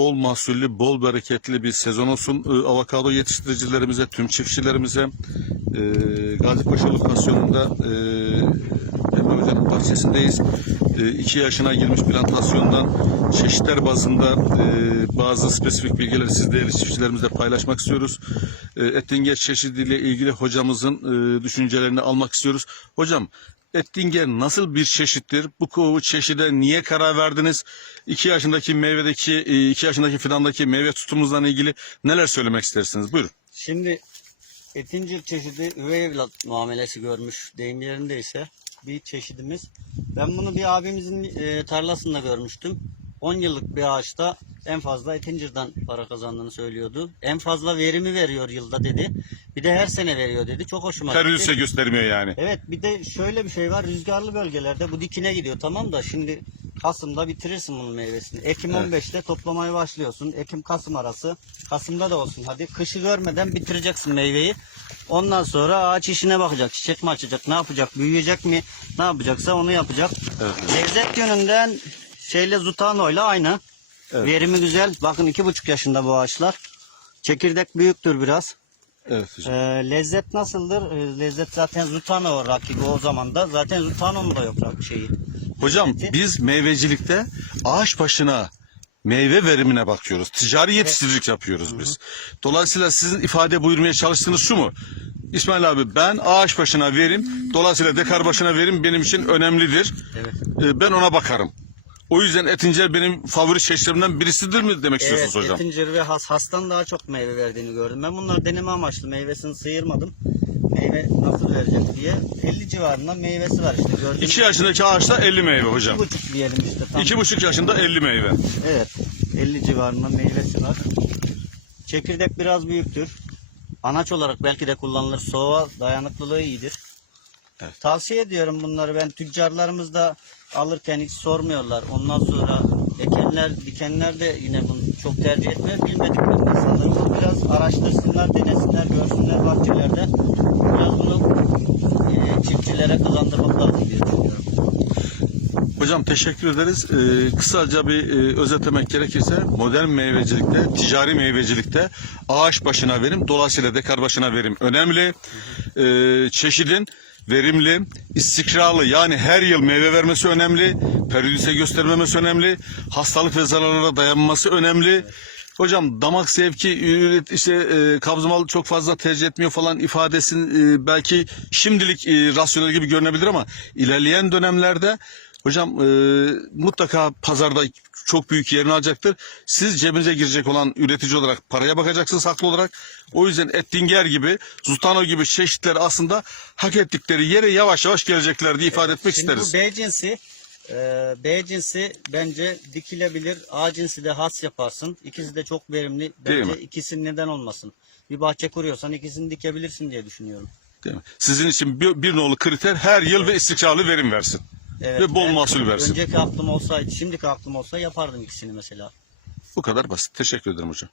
bol mahsullü, bol bereketli bir sezon olsun. Ee, avokado yetiştiricilerimize, tüm çiftçilerimize e, Gazipaşa lokasyonunda e, Emre Hoca'nın bahçesindeyiz. E, iki yaşına girmiş plantasyondan çeşitler bazında e, bazı spesifik bilgileri siz değerli çiftçilerimizle paylaşmak istiyoruz. E, Ettinger çeşidiyle ilgili hocamızın e, düşüncelerini almak istiyoruz. Hocam Ettinger nasıl bir çeşittir? Bu çeşide niye karar verdiniz? İki yaşındaki meyvedeki, e, iki yaşındaki fidandaki meyve tutumuzla ilgili neler söylemek istersiniz? Buyurun. Şimdi etincil çeşidi üvey evlat muamelesi görmüş deyim yerindeyse bir çeşidimiz. Ben bunu bir abimizin e, tarlasında görmüştüm. 10 yıllık bir ağaçta en fazla etincirden para kazandığını söylüyordu. En fazla verimi veriyor yılda dedi. Bir de her sene veriyor dedi. Çok hoşuma Teröriste gitti. göstermiyor yani. Evet bir de şöyle bir şey var. Rüzgarlı bölgelerde bu dikine gidiyor tamam da şimdi Kasım'da bitirirsin bunun meyvesini. Ekim Evet. 15'te toplamaya başlıyorsun. Ekim Kasım arası. Kasım'da da olsun hadi. Kışı görmeden bitireceksin meyveyi. Ondan sonra ağaç işine bakacak. Çiçek mi açacak? Ne yapacak? Büyüyecek mi? Ne yapacaksa onu yapacak. Evet. Lezzet yönünden şeyle Zutano'yla aynı. Evet. Verimi güzel. Bakın iki buçuk yaşında bu ağaçlar. Çekirdek büyüktür biraz. Evet hocam. Ee, lezzet nasıldır? Ee, lezzet zaten Zutano rakibi o zaman da. Zaten Zutano'nun da yok şeyi. Hocam lezzeti. biz meyvecilikte ağaç başına meyve verimine bakıyoruz. Ticari yetiştiricilik yapıyoruz biz. Dolayısıyla sizin ifade buyurmaya çalıştığınız şu mu? İsmail abi ben ağaç başına verim, dolayısıyla dekar başına verim benim için önemlidir. Evet. Ee, Ben ona bakarım. O yüzden Etincel benim favori çeşitlerimden birisidir mi demek Evet, istiyorsunuz hocam? Etincir ve has, hastan daha çok meyve verdiğini gördüm. Ben bunları deneme amaçlı meyvesini sıyırmadım. Meyve nasıl verecek diye. 50 civarında meyvesi var işte gördüğünüz. 2 yaşındaki ağaçta 50 meyve hocam. İki buçuk diyelim işte. Tam. 2,5 yaşında 50 meyve. Evet. 50 civarında meyvesi var. Çekirdek biraz büyüktür. Anaç olarak belki de kullanılır. Soğuğa dayanıklılığı iyidir. Evet. Tavsiye ediyorum bunları. Ben tüccarlarımız da alırken hiç sormuyorlar. Ondan sonra ekenler, dikenler de yine bunu çok tercih etmiyor. Bilmediklerini sanırım. Biraz araştırsınlar, denesinler, görsünler bahçelerde. Biraz bunu e, çiftçilere kazandırmak lazım diye düşünüyorum. Hocam teşekkür ederiz. Ee, kısaca bir e, özetlemek gerekirse modern meyvecilikte, ticari meyvecilikte ağaç başına verim, dolayısıyla dekar başına verim önemli. Ee, çeşidin verimli, istikrarlı yani her yıl meyve vermesi önemli, periyodise göstermemesi önemli, hastalık ve zararlara dayanması önemli. Hocam damak zevki işte e, kabzımal çok fazla tercih etmiyor falan ifadesini e, belki şimdilik e, rasyonel gibi görünebilir ama ilerleyen dönemlerde hocam e, mutlaka pazarda çok büyük yerini alacaktır. Siz cebinize girecek olan üretici olarak paraya bakacaksınız haklı olarak. O yüzden Ettinger gibi, Zutano gibi çeşitler aslında hak ettikleri yere yavaş yavaş gelecekler diye ifade etmek Şimdi isteriz. bu B cinsi e, B cinsi bence dikilebilir. A cinsi de has yaparsın. İkisi de çok verimli. Bence ikisi neden olmasın. Bir bahçe kuruyorsan ikisini dikebilirsin diye düşünüyorum. Değil mi? Sizin için bir, bir nolu kriter her yıl ve istikrarlı verim versin. Evet, Ve bol ben mahsul versin. Önceki aklım olsaydı, şimdiki aklım olsa yapardım ikisini mesela. Bu kadar basit. Teşekkür ederim hocam.